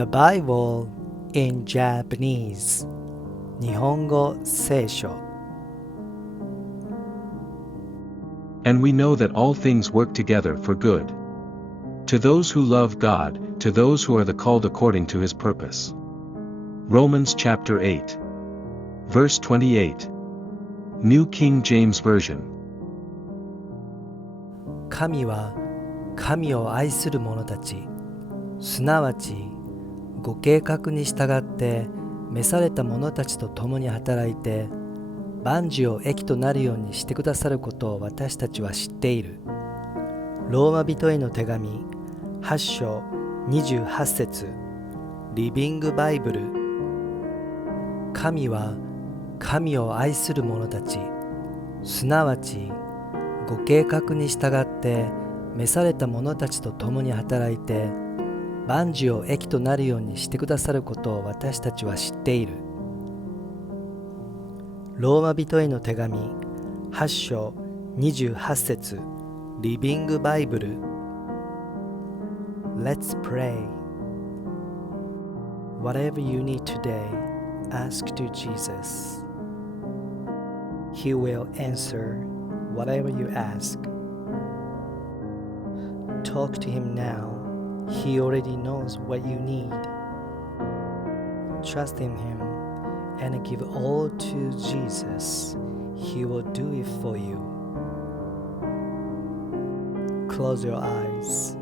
The Bible in Japanese 日本語聖書 And we know that all things work together for good. To those who love God, to those who are the called according to his purpose. Romans chapter 8. Verse 28. New King James Version. 神は神を愛する者たち、すなわちご計画に従って召された者たちと共に働いて、万事を益となるようにしてくださることを私たちは知っている。ローマ人への手紙8章28節リビングバイブル。神は神を愛する者たち、すなわちご計画に従って召された者たちと共に働いて、万事を益となるようにしてくださることを私たちは知っている。ローマ人への手紙8章28節リビングバイブル。 Let's pray. Whatever you need today, ask to Jesus. He will answer whatever you ask. Talk to him now. He already knows what you need. Trust in him and give all to Jesus. He will do it for you. Close your eyes.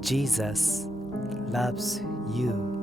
Jesus loves you.